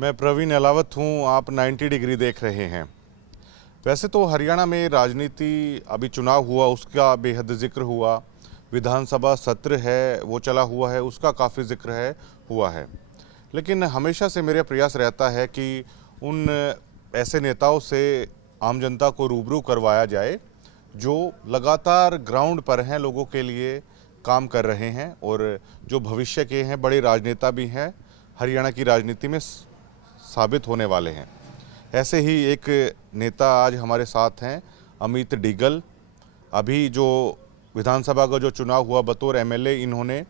मैं प्रवीण अलावत हूँ, आप 90 डिग्री देख रहे हैं। वैसे तो हरियाणा में राजनीति, अभी चुनाव हुआ उसका बेहद जिक्र हुआ, विधानसभा सत्र है वो चला हुआ है उसका काफ़ी जिक्र हुआ है। लेकिन हमेशा से मेरा प्रयास रहता है कि उन ऐसे नेताओं से आम जनता को रूबरू करवाया जाए जो लगातार ग्राउंड पर हैं, लोगों के लिए काम कर रहे हैं और जो भविष्य के हैं, बड़े राजनेता भी हैं, हरियाणा की राजनीति में साबित होने वाले हैं। ऐसे ही एक नेता आज हमारे साथ हैं, अमित डिगल। अभी जो विधानसभा का जो चुनाव हुआ बतौर एमएलए, इन्होंने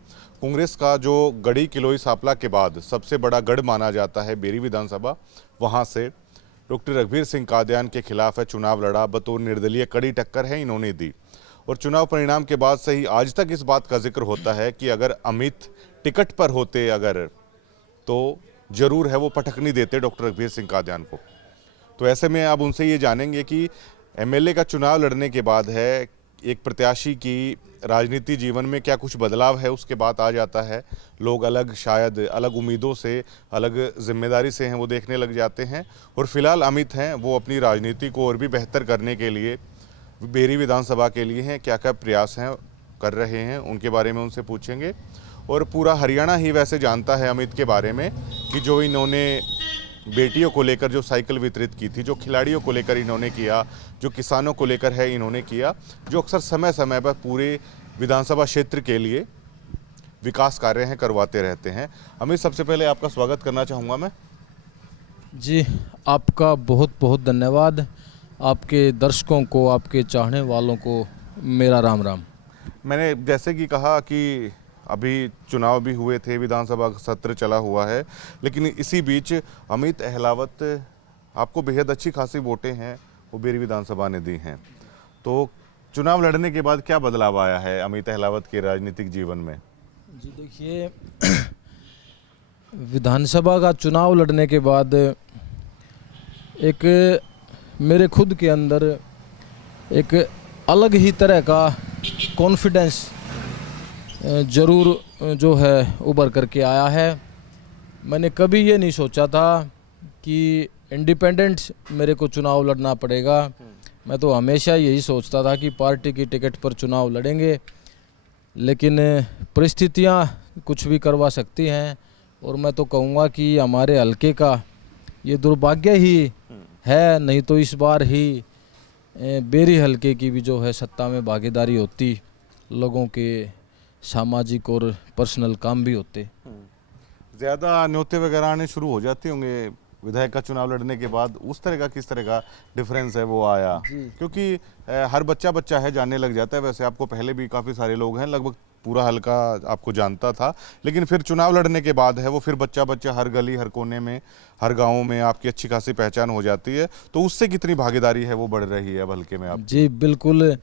कांग्रेस का जो गढ़ी किलोई सापला के बाद सबसे बड़ा गढ़ माना जाता है बेरी विधानसभा, वहां से डॉक्टर रघुवीर सिंह कादियान के खिलाफ है चुनाव लड़ा। बतौर निर्दलीय कड़ी टक्कर है इन्होंने दी और चुनाव परिणाम के बाद से ही आज तक इस बात का जिक्र होता है कि अगर अमित टिकट पर होते तो जरूर है वो पटकनी देते डॉक्टर रघुवीर सिंह कादियान को। तो ऐसे में अब उनसे ये जानेंगे कि एमएलए का चुनाव लड़ने के बाद है एक प्रत्याशी की राजनीति जीवन में क्या कुछ बदलाव है, उसके बाद आ जाता है। लोग शायद अलग उम्मीदों से, अलग जिम्मेदारी से हैं वो देखने लग जाते हैं। और फिलहाल अमित हैं, वो अपनी राजनीति को और भी बेहतर करने के लिए बेरी विधानसभा के लिए हैं, क्या क्या प्रयास हैं कर रहे हैं, उनके बारे में उनसे पूछेंगे। और पूरा हरियाणा ही वैसे जानता है अमित के बारे में कि जो इन्होंने बेटियों को लेकर जो साइकिल वितरित की थी, जो खिलाड़ियों को लेकर इन्होंने किया, जो किसानों को लेकर है इन्होंने किया, जो अक्सर समय समय पर पूरे विधानसभा क्षेत्र के लिए विकास कार्य हैं करवाते रहते हैं। अमित, सबसे पहले आपका स्वागत करना चाहूँगा मैं। जी, आपका बहुत बहुत धन्यवाद। आपके दर्शकों को, आपके चाहने वालों को मेरा राम राम। मैंने जैसे कि कहा कि अभी चुनाव भी हुए थे, विधानसभा सत्र चला हुआ है, लेकिन इसी बीच अमित अहलावत, आपको बेहद अच्छी खासी वोटें हैं वो बेरी विधानसभा ने दी हैं। तो चुनाव लड़ने के बाद क्या बदलाव आया है अमित अहलावत के राजनीतिक जीवन में? जी देखिए, विधानसभा का चुनाव लड़ने के बाद एक मेरे खुद के अंदर एक अलग ही तरह का कॉन्फिडेंस ज़रूर जो है उभर करके आया है। मैंने कभी ये नहीं सोचा था कि इंडिपेंडेंट मेरे को चुनाव लड़ना पड़ेगा। मैं तो हमेशा यही सोचता था कि पार्टी की टिकट पर चुनाव लड़ेंगे, लेकिन परिस्थितियां कुछ भी करवा सकती हैं। और मैं तो कहूँगा कि हमारे हलके का ये दुर्भाग्य ही है, नहीं तो इस बार ही बेरी हलके की भी जो है सत्ता में भागीदारी होती, लोगों के सामाजिक और पर्सनल काम भी होते। ज़्यादा न्योते वगैरह आने शुरू हो जाते होंगे विधायक का चुनाव लड़ने के बाद, उस तरह का किस तरह का डिफरेंस है वो आया? क्योंकि हर बच्चा है जानने लग जाता है। वैसे आपको पहले भी काफ़ी सारे लोग हैं, लगभग पूरा हल्का आपको जानता था, लेकिन फिर चुनाव लड़ने के बाद है वो फिर बच्चा हर गली, हर कोने में, हर गाँव में आपकी अच्छी खासी पहचान हो जाती है। तो उससे कितनी भागीदारी है वो बढ़ रही है अब हल्के में आप? जी बिल्कुल,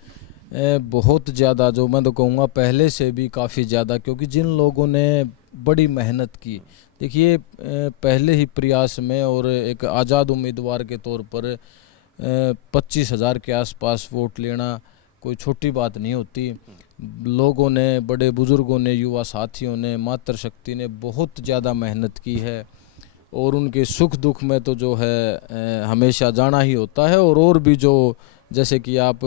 बहुत ज़्यादा, जो मैं तो कहूँगा पहले से भी काफ़ी ज़्यादा, क्योंकि जिन लोगों ने बड़ी मेहनत की, देखिए पहले ही प्रयास में और एक आज़ाद उम्मीदवार के तौर पर 25,000 के आसपास वोट लेना कोई छोटी बात नहीं होती। लोगों ने, बड़े बुज़ुर्गों ने, युवा साथियों ने, मातृशक्ति ने बहुत ज़्यादा मेहनत की है और उनके सुख दुख में तो जो है हमेशा जाना ही होता है। और भी जो, जैसे कि आप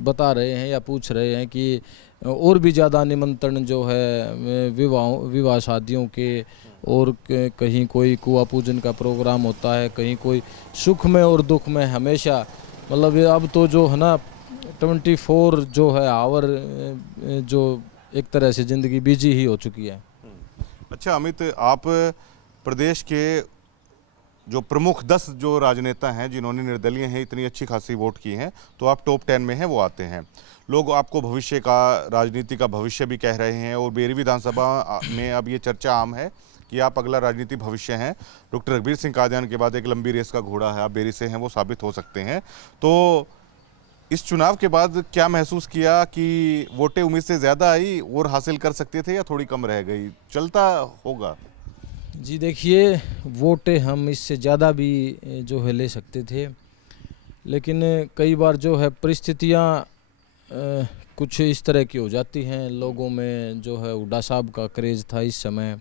बता रहे हैं या पूछ रहे हैं कि और भी ज़्यादा निमंत्रण जो है विवाह शादियों के, और कहीं कोई कुआं पूजन का प्रोग्राम होता है, कहीं कोई सुख में और दुख में, हमेशा मतलब अब तो जो है ना 24 जो है आवर जो एक तरह से ज़िंदगी बिजी ही हो चुकी है। अच्छा अमित, आप प्रदेश के जो प्रमुख 10 जो राजनेता हैं जिन्होंने निर्दलीय हैं इतनी अच्छी खासी वोट की हैं, तो आप टॉप 10 में हैं, वो आते हैं। लोग आपको भविष्य का, राजनीति का भविष्य भी कह रहे हैं और बेरी विधानसभा में अब ये चर्चा आम है कि आप अगला राजनीति भविष्य हैं। डॉक्टर रघुवीर सिंह कादियान के बाद एक लंबी रेस का घोड़ा है, आप बेरी से हैं, वो साबित हो सकते हैं। तो इस चुनाव के बाद क्या महसूस किया कि वोटें उम्मीद से ज़्यादा आई और हासिल कर सकते थे या थोड़ी कम रह गई? चलता होगा। जी देखिए, वोटें हम इससे ज़्यादा भी जो है ले सकते थे, लेकिन कई बार जो है परिस्थितियाँ कुछ इस तरह की हो जाती हैं। लोगों में जो है हुड्डा साहब का क्रेज़ था इस समय,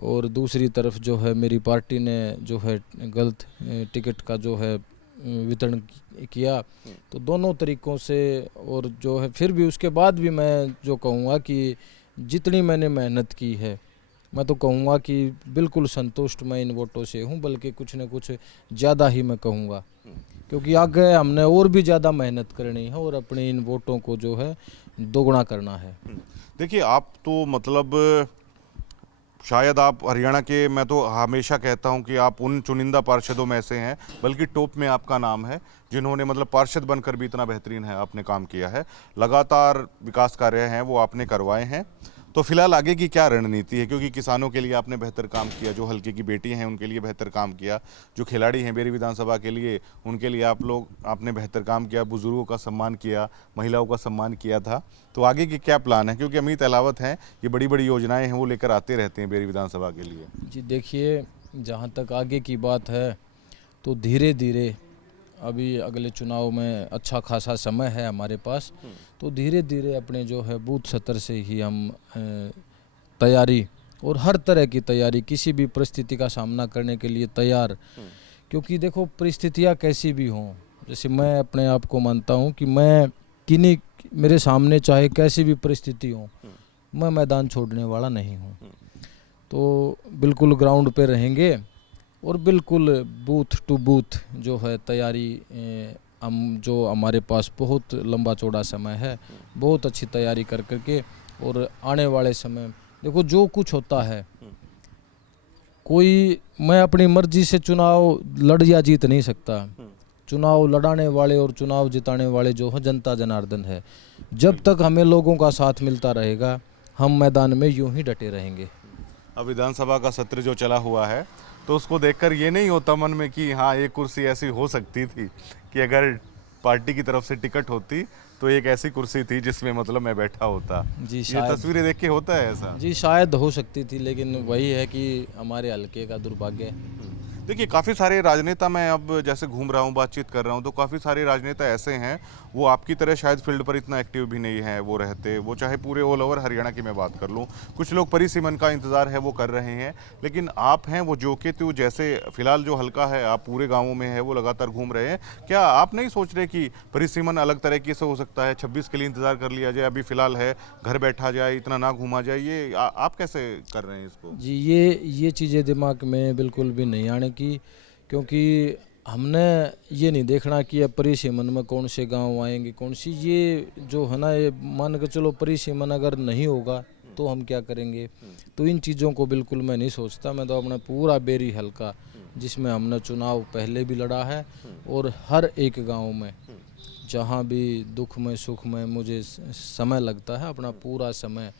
और दूसरी तरफ जो है मेरी पार्टी ने जो है गलत टिकट का जो है वितरण किया। तो दोनों तरीक़ों से, और जो है फिर भी उसके बाद भी मैं जो कहूँगा कि जितनी मैंने मेहनत की है, मैं तो कहूँगा कि बिल्कुल संतुष्ट मैं इन वोटों से हूँ, बल्कि कुछ न कुछ ज़्यादा ही मैं कहूँगा, क्योंकि आगे हमने और भी ज़्यादा मेहनत करनी है और अपने इन वोटों को जो है दोगुना करना है। देखिए, आप तो मतलब शायद आप हरियाणा के, मैं तो हमेशा कहता हूं कि आप उन चुनिंदा पार्षदों में से हैं, बल्कि टॉप में आपका नाम है, जिन्होंने मतलब पार्षद बनकर भी इतना बेहतरीन है आपने काम किया है। लगातार विकास कार्य हैं वो आपने करवाए हैं। तो फिलहाल आगे की क्या रणनीति है, क्योंकि किसानों के लिए आपने बेहतर काम किया, जो हल्के की बेटी हैं उनके लिए बेहतर काम किया, जो खिलाड़ी हैं बेरी विधानसभा के लिए उनके लिए आपने बेहतर काम किया, बुजुर्गों का सम्मान किया, महिलाओं का सम्मान किया था। तो आगे की क्या प्लान है, क्योंकि अमित अहलावत हैं, ये बड़ी बड़ी योजनाएं हैं वो लेकर आते रहते हैं बेरी विधानसभा के लिए। जी देखिए, जहाँ तक आगे की बात है तो धीरे धीरे अभी अगले चुनाव में अच्छा खासा समय है हमारे पास, तो धीरे धीरे अपने जो है बूथ स्तर से ही हम तैयारी, और हर तरह की तैयारी, किसी भी परिस्थिति का सामना करने के लिए तैयार। क्योंकि देखो, परिस्थितियाँ कैसी भी हों, जैसे मैं अपने आप को मानता हूँ कि मैं किन्हीं मेरे सामने चाहे कैसी भी परिस्थिति हो, मैं मैदान छोड़ने वाला नहीं हूँ। तो बिल्कुल ग्राउंड पे रहेंगे और बिल्कुल बूथ टू बूथ जो है तैयारी, हम जो हमारे पास बहुत लंबा चौड़ा समय है, बहुत अच्छी तैयारी कर करके, और आने वाले समय देखो जो कुछ होता है, कोई मैं अपनी मर्जी से चुनाव लड़ या जीत नहीं सकता। चुनाव लड़ाने वाले और चुनाव जिताने वाले जो है जनता जनार्दन है। जब तक हमें लोगों का साथ मिलता रहेगा, हम मैदान में यूं ही डटे रहेंगे। अब विधानसभा का सत्र जो चला हुआ है, तो उसको देखकर ये नहीं होता मन में कि हाँ, एक कुर्सी ऐसी हो सकती थी कि अगर पार्टी की तरफ से टिकट होती तो एक ऐसी कुर्सी थी जिसमें मतलब मैं बैठा होता। जी ये शायद, तस्वीरें देख के होता है ऐसा। जी शायद हो सकती थी, लेकिन वही है कि हमारे हल्के का दुर्भाग्य है। देखिए, काफ़ी सारे राजनेता, मैं अब जैसे घूम रहा हूँ, बातचीत कर रहा हूँ, तो काफ़ी सारे राजनेता ऐसे हैं, वो आपकी तरह शायद फील्ड पर इतना एक्टिव भी नहीं है वो रहते, वो चाहे पूरे ऑल ओवर हरियाणा की मैं बात कर लूँ, कुछ लोग परिसीमन का इंतज़ार है वो कर रहे हैं, लेकिन आप हैं वो जो के त्यों, जैसे फिलहाल जो हल्का है आप पूरे गाँवों में है वो लगातार घूम रहे हैं। क्या आप नहीं सोच रहे कि परिसीमन अलग तरीके से हो सकता है, 26 के लिए इंतज़ार कर लिया जाए, अभी फिलहाल है, घर बैठा जाए, इतना ना घूमा जाए, ये आप कैसे कर रहे हैं इसको? जी ये चीज़ें दिमाग में बिल्कुल भी नहीं आने की, क्योंकि हमने ये नहीं देखना कि अब परिसीमन में कौन से गांव आएंगे, कौन सी, ये जो है ना, ये मान के चलो परिसीमन अगर नहीं होगा तो हम क्या करेंगे। तो इन चीज़ों को बिल्कुल मैं नहीं सोचता। मैं तो अपना पूरा बेरी हल्का, जिसमें हमने चुनाव पहले भी लड़ा है, और हर एक गांव में जहाँ भी दुख में सुख में मुझे समय लगता है, अपना पूरा समय,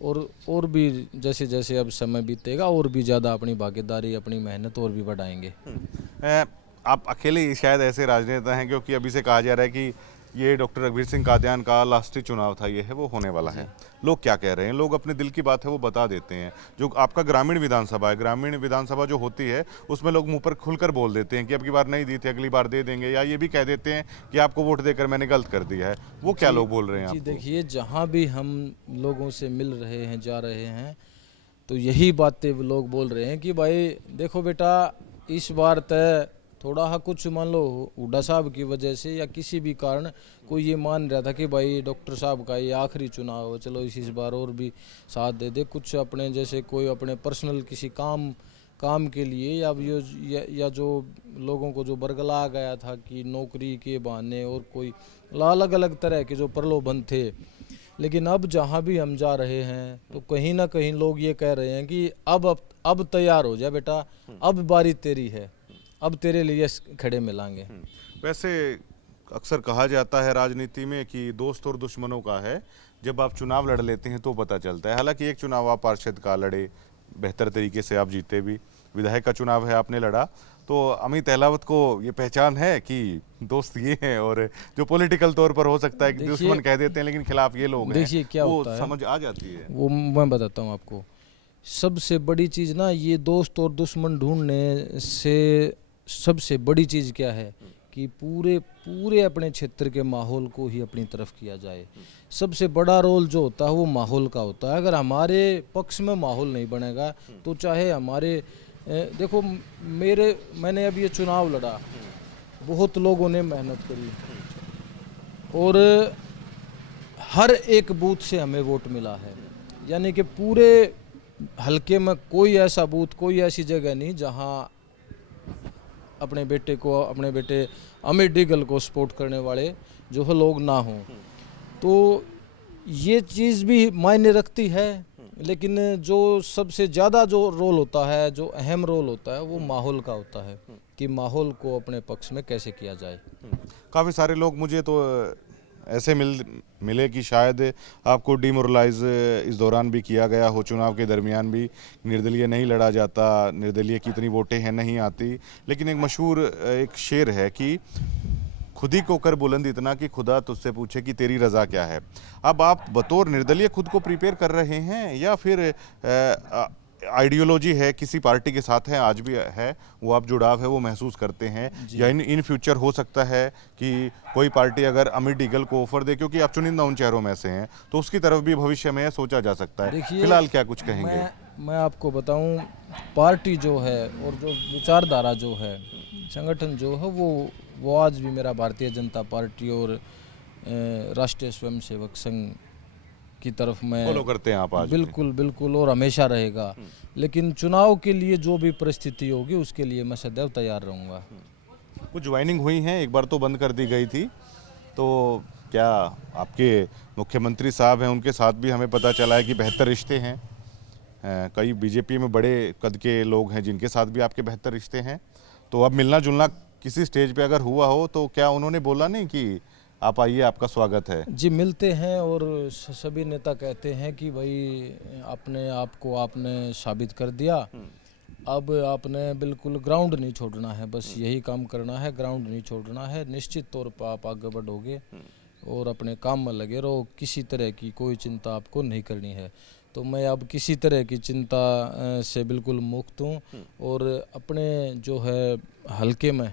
और भी जैसे जैसे अब समय बीतेगा और भी ज़्यादा अपनी भागीदारी, अपनी मेहनत और भी बढ़ाएंगे। आप अकेले ही शायद ऐसे राजनेता हैं, क्योंकि अभी से कहा जा रहा है कि ये डॉक्टर रघुवीर सिंह कादियान का लास्ट चुनाव था, ये है वो होने वाला है। लोग क्या कह रहे हैं, लोग अपने दिल की बात है वो बता देते हैं। जो आपका ग्रामीण विधानसभा है, ग्रामीण विधानसभा जो होती है उसमें लोग मुंह पर खुलकर बोल देते हैं कि अब की बार नहीं दी थी, अगली बार दे देंगे, या ये भी कह देते हैं कि आपको वोट देकर मैंने गलत कर दिया है। वो क्या लोग बोल रहे हैं जी आपको? देखिए, जहाँ भी हम लोगों से मिल रहे हैं, जा रहे हैं, तो यही बातें वो लोग बोल रहे हैं कि भाई देखो बेटा, इस बार तय थोड़ा हा कुछ मान लो हुड्डा साहब की वजह से या किसी भी कारण कोई ये मान रहा था कि भाई डॉक्टर साहब का ये आखिरी चुनाव है, चलो इस बार और भी साथ दे दे, कुछ अपने जैसे कोई अपने पर्सनल किसी काम के लिए, या जो लोगों को जो बरगला गया था कि नौकरी के बहाने, और कोई अलग अलग तरह के जो प्रलोभन थे। लेकिन अब जहाँ भी हम जा रहे हैं तो कहीं ना कहीं लोग ये कह रहे हैं कि अब तैयार हो जा बेटा, अब बारी तेरी है, अब तेरे लिए खड़े मिलांगे। वैसे अक्सर कहा जाता है राजनीति में कि दोस्त और दुश्मनों का है, जब आप चुनाव लड़ लेते हैं तो पता चलता है। हालांकि एक चुनाव आप पार्षद का लड़े, बेहतर तरीके से आप जीते भी, विधायक का चुनाव है आपने लड़ा, तो अमित अहलावत को ये पहचान है कि दोस्त ये हैं, और जो पॉलिटिकल तौर पर हो सकता है कि दुश्मन कह देते हैं लेकिन खिलाफ ये लोग हैं, देखिए क्या वो होता है, समझ आ जाती है। वो मैं बताता हूँ आपको। सबसे बड़ी चीज़ ना, ये दोस्त और दुश्मन ढूंढने से सबसे बड़ी चीज़ क्या है कि पूरे पूरे अपने क्षेत्र के माहौल को ही अपनी तरफ किया जाए। सबसे बड़ा रोल जो होता है वो माहौल का होता है। अगर हमारे पक्ष में माहौल नहीं बनेगा तो चाहे हमारे देखो मैंने अब ये चुनाव लड़ा, बहुत लोगों ने मेहनत करी और हर एक बूथ से हमें वोट मिला है, यानी कि पूरे हलके में कोई ऐसा बूथ, कोई ऐसी जगह नहीं जहां अपने बेटे अमित डिगल को सपोर्ट करने वाले जो है लोग ना हों। तो ये चीज़ भी मायने रखती है, लेकिन जो सबसे ज़्यादा जो रोल होता है, जो अहम रोल होता है वो माहौल का होता है कि माहौल को अपने पक्ष में कैसे किया जाए। काफ़ी सारे लोग मुझे तो ऐसे मिले कि शायद आपको डिमोरलाइज इस दौरान भी किया गया हो, चुनाव के दरमियान भी निर्दलीय नहीं लड़ा जाता, निर्दलीय की इतनी वोटें हैं नहीं आती। लेकिन एक मशहूर एक शेर है कि खुद ही को कर बुलंद इतना कि खुदा तुझसे पूछे कि तेरी रज़ा क्या है। अब आप बतौर निर्दलीय खुद को प्रिपेयर कर रहे हैं या फिर आइडियोलॉजी है, किसी पार्टी के साथ है, आज भी है, वो आप जुड़ाव है वो महसूस करते हैं, या इन फ्यूचर हो सकता है कि कोई पार्टी अगर अमित डिगल को ऑफर दे, क्योंकि आप चुनिंदा उन चेहरों में से हैं, तो उसकी तरफ भी भविष्य में सोचा जा सकता है। देखिए, फिलहाल क्या कुछ कहेंगे? मैं आपको बताऊं, पार्टी जो है और जो विचारधारा जो है, संगठन जो है वो आज भी मेरा भारतीय जनता पार्टी और राष्ट्रीय स्वयंसेवक संघ की तरफ में फॉलो करते हैं आप आज? बिल्कुल और हमेशा रहेगा। लेकिन चुनाव के लिए जो भी परिस्थिति होगी उसके लिए मैं सदैव तैयार रहूँगा। कुछ ज्वाइनिंग हुई हैं, एक बार तो बंद कर दी गई थी, तो क्या आपके मुख्यमंत्री साहब हैं, उनके साथ भी हमें पता चला है कि बेहतर रिश्ते हैं। कई बीजेपी में बड़े कद के लोग हैं जिनके साथ भी आपके बेहतर रिश्ते हैं, तो अब मिलना जुलना किसी स्टेज पे अगर हुआ हो तो क्या उन्होंने बोला नहीं कि आप आइए, आपका स्वागत है? जी, मिलते हैं और सभी नेता कहते हैं कि भाई अपने आप को आपने साबित कर दिया, अब आपने बिल्कुल ग्राउंड नहीं छोड़ना है, बस यही काम करना है, ग्राउंड नहीं छोड़ना है, निश्चित तौर पर आप आगे बढ़ोगे और अपने काम में लगे रहो, किसी तरह की कोई चिंता आपको नहीं करनी है। तो मैं अब किसी तरह की चिंता से बिल्कुल मुक्त हूँ और अपने जो है हलके में,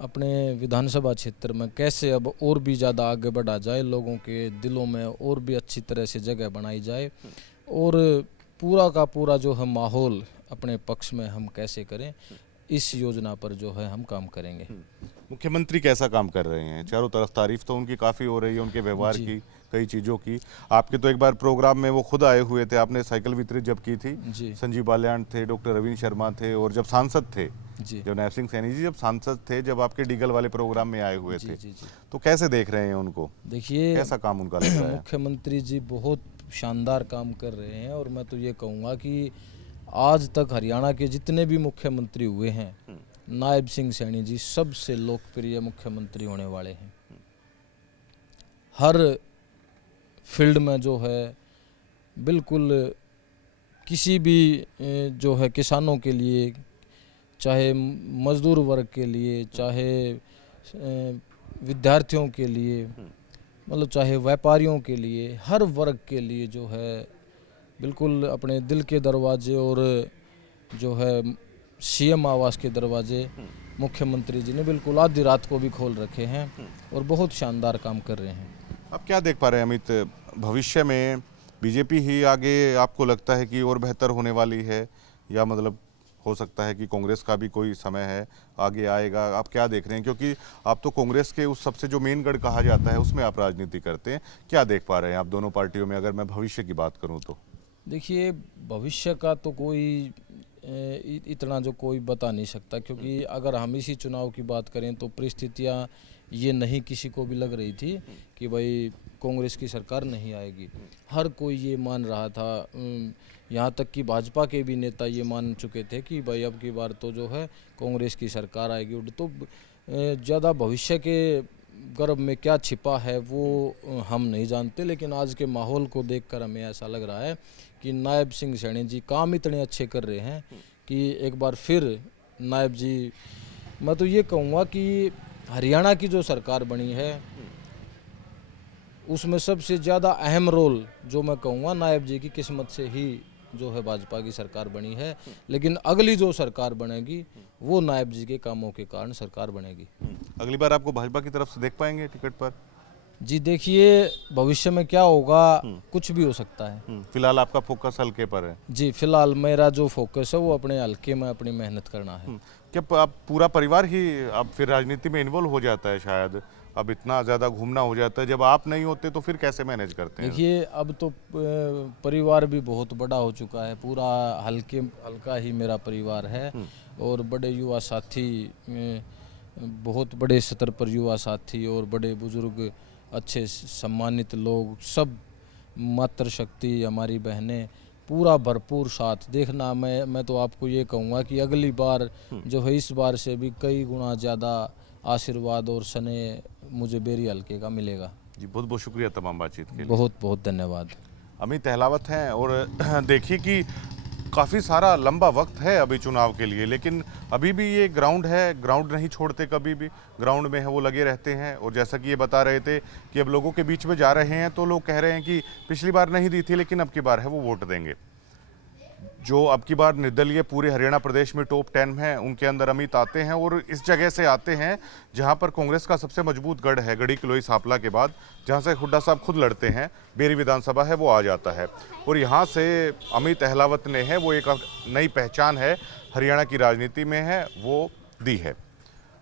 अपने विधानसभा क्षेत्र में कैसे अब और भी ज़्यादा आगे बढ़ा जाए, लोगों के दिलों में और भी अच्छी तरह से जगह बनाई जाए और पूरा का पूरा जो है माहौल अपने पक्ष में हम कैसे करें, इस योजना पर जो है हम काम करेंगे। मुख्यमंत्री कैसा काम कर रहे हैं? चारों तरफ तारीफ तो उनकी काफ़ी हो रही है, उनके व्यवहार की, कई चीज़ों की। आपके तो एक बार प्रोग्राम में वो खुद आए हुए थे, आपने साइकिल वितरित जब की थी, संजीव बालियान थे, डॉक्टर रविंद्र शर्मा थे, और जब सांसद थे जब नैब सिंह सैनी जी जब सांसद थे, जब आपके डिगल वाले प्रोग्राम में आए हुए थे, तो कैसे देख रहे हैं उनको? देखिए, कैसा काम उनका लग रहा है? मुख्यमंत्री जी बहुत शानदार काम कर रहे हैं और मैं तो ये कहूँगा कि आज तक हरियाणा के जितने भी मुख्यमंत्री हुए हैं, नायब सिंह सैनी जी सबसे लोकप्रिय मुख्यमंत्री होने वाले हैं। हर फील्ड में जो है बिल्कुल किसी भी जो है किसानों के लिए, चाहे मजदूर वर्ग के लिए, चाहे विद्यार्थियों के लिए, मतलब चाहे व्यापारियों के लिए, हर वर्ग के लिए जो है बिल्कुल अपने दिल के दरवाजे और जो है सीएम आवास के दरवाजे मुख्यमंत्री जी ने बिल्कुल आधी रात को भी खोल रखे हैं और बहुत शानदार काम कर रहे हैं। अब क्या देख पा रहे हैं अमित, भविष्य में बीजेपी ही आगे आपको लगता है कि और बेहतर होने वाली है, या मतलब हो सकता है कि कांग्रेस का भी कोई समय है आगे आएगा? आप क्या देख रहे हैं, क्योंकि आप तो कांग्रेस के उस सबसे जो मेन गढ़ कहा जाता है उसमें आप राजनीति करते हैं, क्या देख पा रहे हैं आप दोनों पार्टियों में, अगर मैं भविष्य की बात करूं तो? देखिए, भविष्य का तो कोई इतना जो कोई बता नहीं सकता, क्योंकि अगर हम इसी चुनाव की बात करें तो परिस्थितियां ये नहीं किसी को भी लग रही थी कि भाई कांग्रेस की सरकार नहीं आएगी। हर कोई ये मान रहा था, यहाँ तक कि भाजपा के भी नेता ये मान चुके थे कि भाई अब की बार तो जो है कांग्रेस की सरकार आएगी। तो ज़्यादा भविष्य के गर्भ में क्या छिपा है वो हम नहीं जानते, लेकिन आज के माहौल को देखकर हमें ऐसा लग रहा है कि नायब सिंह सैनी जी काम इतने अच्छे कर रहे हैं कि एक बार फिर नायब जी, मैं तो ये कहूँगा कि हरियाणा की जो सरकार बनी है उसमें सबसे ज़्यादा अहम रोल जो मैं कहूँगा नायब जी की किस्मत से ही जो है भाजपा की सरकार बनी है, लेकिन अगली जो सरकार बनेगी वो नायब जी के कामों के कारण सरकार बनेगी। अगली बार आपको भाजपा की तरफ से देख पाएंगे टिकट पर? जी देखिए, भविष्य में क्या होगा कुछ भी हो सकता है। फिलहाल आपका फोकस हल्के पर है। जी, फिलहाल मेरा जो फोकस है वो अपने हल्के में अपनी मेहनत करना है। क्या आप पूरा परिवार ही अब फिर राजनीति में इन्वॉल्व हो जाता है शायद? अब इतना ज़्यादा घूमना हो जाता है, जब आप नहीं होते तो फिर कैसे मैनेज करते हैं? देखिए, अब तो परिवार भी बहुत बड़ा हो चुका है, पूरा हल्का ही मेरा परिवार है और बड़े युवा साथी, बहुत बड़े स्तर पर युवा साथी और बड़े बुजुर्ग, अच्छे सम्मानित लोग, सब मातृशक्ति हमारी बहनें, पूरा भरपूर साथ देखना। मैं तो आपको ये कहूँगा कि अगली बार जो है इस बार से भी कई गुना ज़्यादा आशीर्वाद और स्नेह मुझे बेरी हल्के का मिलेगा। जी, बहुत बहुत शुक्रिया तमाम बातचीत के लिए। बहुत बहुत धन्यवाद। अमित अहलावत हैं और देखिए कि काफ़ी सारा लंबा वक्त है अभी चुनाव के लिए, लेकिन अभी भी ये ग्राउंड है, ग्राउंड नहीं छोड़ते कभी भी, ग्राउंड में है वो लगे रहते हैं। और जैसा कि ये बता रहे थे कि अब लोगों के बीच में जा रहे हैं तो लोग कह रहे हैं कि पिछली बार नहीं दी थी लेकिन अब की बार है वो वोट देंगे। जो अब की बार निर्दलीय पूरे हरियाणा प्रदेश में टॉप 10 हैं, उनके अंदर अमित आते हैं और इस जगह से आते हैं जहां पर कांग्रेस का सबसे मजबूत गढ़ है, गढ़ी किलोई सांपला के बाद, जहां से हुड्डा साहब खुद लड़ते हैं, बेरी विधानसभा है वो आ जाता है। और यहां से अमित अहलावत ने है वो एक नई पहचान है हरियाणा की राजनीति में है वो दी है।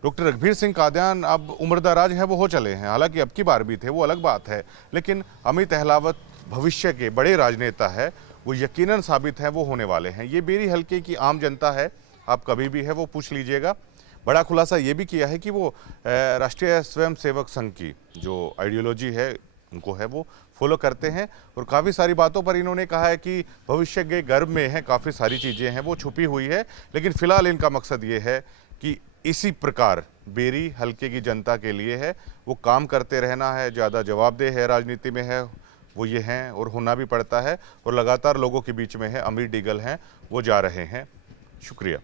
डॉक्टर रघुवीर सिंह कादियान अब उम्रदराज है वो हो चले हैं, हालांकि अब की बार भी थे वो अलग बात है, लेकिन अमित अहलावत भविष्य के बड़े राजनेता है, वो यकीनन साबित है वो होने वाले हैं। ये बेरी हल्के की आम जनता है, आप कभी भी है वो पूछ लीजिएगा। बड़ा खुलासा ये भी किया है कि वो राष्ट्रीय स्वयंसेवक संघ की जो आइडियोलॉजी है उनको है वो फॉलो करते हैं और काफ़ी सारी बातों पर इन्होंने कहा है कि भविष्य के गर्भ में है काफ़ी सारी चीज़ें हैं वो छुपी हुई है, लेकिन फिलहाल इनका मकसद ये है कि इसी प्रकार बेरी हल्के की जनता के लिए है वो काम करते रहना है। ज़्यादा जवाबदेह है राजनीति में है वो ये हैं और होना भी पड़ता है, और लगातार लोगों के बीच में है। अमित डीगल हैं वो जा रहे हैं। शुक्रिया।